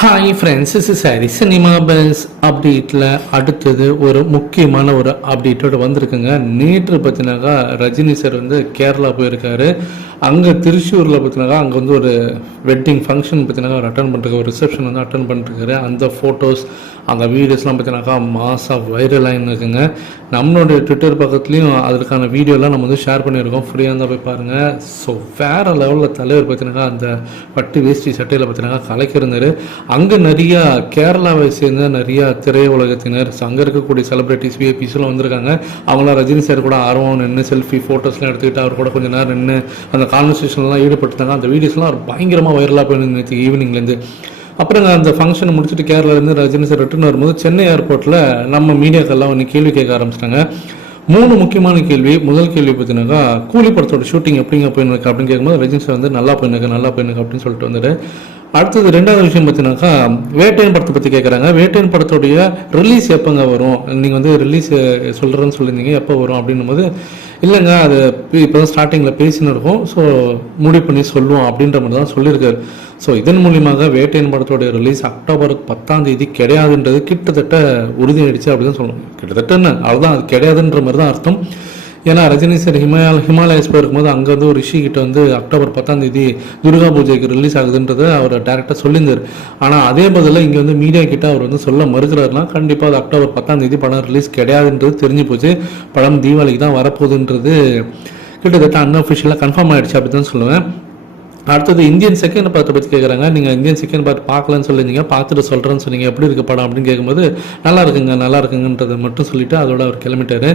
Hi friends is சாரி cinema bells அப்டேட்டில் அடுத்தது ஒரு முக்கியமான ஒரு அப்டேட்டோட வந்திருக்குங்க. நேற்று பார்த்தினாக்கா ரஜினி சார் வந்து கேரளா போயிருக்காரு. அங்கே திருச்சூரில் பார்த்தினாக்கா அங்கே வந்து ஒரு வெட்டிங் ஃபங்க்ஷன் பார்த்தினாக்கா அவர் அட்டன் பண்ணுறதுக்கு ஒரு ரிசப்ஷன் வந்து அட்டன் பண்ணிருக்காரு அந்த ஃபோட்டோஸ் அந்த வீடியோஸ்லாம் பார்த்தினாக்கா மாசாக வைரல் ஆகிருக்குங்க நம்மளுடைய ட்விட்டர் பக்கத்துலேயும் அதற்கான வீடியோலாம் நம்ம வந்து ஷேர் பண்ணியிருக்கோம். ஃப்ரீயாக இருந்தால் போய் பாருங்கள் ஸோ வேறு லெவலில் தலைவர் பார்த்தினாக்கா அந்த பட்டு வேஷ்டி சட்டையில் பார்த்தினாக்கா கலைக்கிருந்தார் அங்கே நிறையா கேரளாவை சேர்ந்த நிறையா திரையுலகத்தினர் அங்கே இருக்கக்கூடிய செலிப்ரிட்டிஸ் விஐபிஸ்லாம் வந்திருக்காங்க. அவங்களாம் ரஜினி சார் கூட ஆர்வம் நின்று செல்ஃபி ஃபோட்டோஸ்லாம் எடுத்துக்கிட்டு அவர் கூட கொஞ்ச நேரம் நின்று அந்த கான்வர்சேஷன்லாம் ஈடுபட்டுருந்தாங்க அந்த வீடியோஸ்லாம் பயங்கரமாக வைரலாக போயிருந்தது நேற்று ஈவினிங்லேருந்து அப்புறம் அந்த ஃபங்க்ஷனை முடிச்சுட்டு கேரளாலேருந்து ரஜினி சார் ரிட்டர்ன் வரும்போது சென்னை ஏர்போர்ட்டில் நம்ம மீடியாக்கெல்லாம் ஒன்று கேள்வி கேட்க ஆரம்பிச்சிட்டாங்க. மூணு முக்கியமான கேள்வி முதல் கேள்வி பார்த்தீங்கன்னாக்கா கூலி படத்தோட ஷூட்டிங் எப்படிங்க போயிருக்கு அப்படின்னு கேட்கும்போது ரஜினி சார் வந்து நல்லா போயிருக்கு நல்லா போயிருக்கு அப்படின்னு சொல்லிட்டு வந்துட்டு அடுத்தது ரெண்டாவது விஷயம் பார்த்தீங்கன்னாக்கா வேட்டையன் படத்தை பற்றி கேட்குறாங்க வேட்டையன் படத்துடைய ரிலீஸ் எப்போங்க வரும்? நீங்கள் வந்து ரிலீஸ் சொல்கிறேன்னு சொல்லியிருந்தீங்க. எப்போ வரும் அப்படின்னும் போது இல்லைங்க அது இப்போ தான் ஸ்டார்டிங்கில் பேசின்னு இருக்கோம் ஸோ முடிவு பண்ணி சொல்லுவோம் அப்படின்ற மாதிரி தான் சொல்லியிருக்காரு. ஸோ இதன் மூலியமாக வேட்டையன் படத்துடைய ரிலீஸ் அக்டோபர் பத்தாம் தேதி கிடையாதுன்றது கிட்டத்தட்ட உறுதியடிச்சு அப்படின்னு தான் சொல்லணும் கிட்டத்தட்ட என்ன? அவ்வளோதான் அது கிடையாதுன்ற மாதிரி தான் அர்த்தம். ஏன்னா ரஜினி சார் ஹிமாலய ஹிமாலயஸ் போயிருக்கும்போது அங்கேருந்து ஒரு ரிஷி கிட்ட வந்து அக்டோபர் பத்தாம் தேதி துர்கா பூஜைக்கு ரிலீஸ் ஆகுதுன்றதை அவர் டேரெக்டாக சொல்லியிருந்தார். ஆனால் அதே பதில் இங்கே வந்து மீடியா கிட்ட அவர் வந்து சொல்ல மறுக்கிறாருன்னா கண்டிப்பாக அது அக்டோபர் பத்தாம் தேதி படம் ரிலீஸ் கிடையாதுன்றது தெரிஞ்சு போச்சு. படம் தீபாவளிக்கு தான் வரப்போகுதுன்றது கிட்டத்தட்ட அன்அஃபிஷியலாக கன்ஃபார்ம் ஆகிடுச்சு அப்படி தான் சொல்லுவேன். அடுத்தது இந்தியன் செகண்ட் பார்த்து பற்றி கேட்குறாங்க நீங்கள் இந்தியன் செகண்ட் பார்த்து பார்க்கலன்னு சொல்லியிருந்தீங்க. பார்த்துட்டு சொல்கிறேன்னு சொன்னீங்க. எப்படி இருக்கு படம் அப்படின்னு கேட்கும்போது நல்லா இருக்குங்க நல்லா இருக்குங்கன்றதை மட்டும் சொல்லிட்டு அதோட அவர் கிளம்பிட்டார்.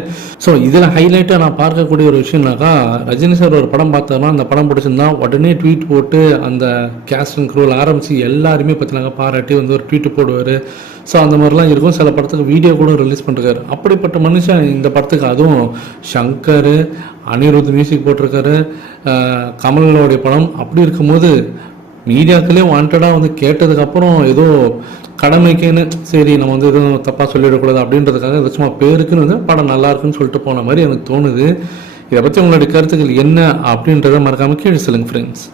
ஸோ இதில் ஹைலைட்டாக நான் பார்க்கக்கூடிய ஒரு விஷயம்னாக்கா ரஜினி சார் ஒரு படம் பார்த்தோம்னா அந்த படம் பிடிச்சிருந்தா உடனே ட்வீட் போட்டு அந்த கேஸ்ட் அண்ட் க்ரூவில் ஆரம்பித்து எல்லாருமே பார்த்தினாங்க பாராட்டி வந்து ஒரு ட்வீட்டு போடுவார். ஸோ அந்த மாதிரிலாம் இருக்கும். சில படத்துக்கு வீடியோ கூட ரிலீஸ் பண்ணிருக்காரு அப்படிப்பட்ட மனுஷன் இந்த படத்துக்கு அதுவும் ஷங்கர் அனிருத் மியூசிக் போட்டிருக்காரு. கமலோடைய படம் அப்படி இருக்கும்போது மீடியாக்களே வாண்டடாக வந்து கேட்டதுக்கப்புறம் ஏதோ கடமைக்குன்னு சரி நம்ம வந்து எதுவும் தப்பாக சொல்லிடக்கூடாது அப்படின்றதுக்காக இது சும்மா பேருக்குன்னு வந்து படம் நல்லா இருக்குன்னு சொல்லிட்டு போன மாதிரி எனக்கு தோணுது. இதை பற்றி உங்களுடைய கருத்துக்கள் என்ன அப்படின்றத மறக்காமல் கீழே சொல்லுங்கள் ஃப்ரெண்ட்ஸ்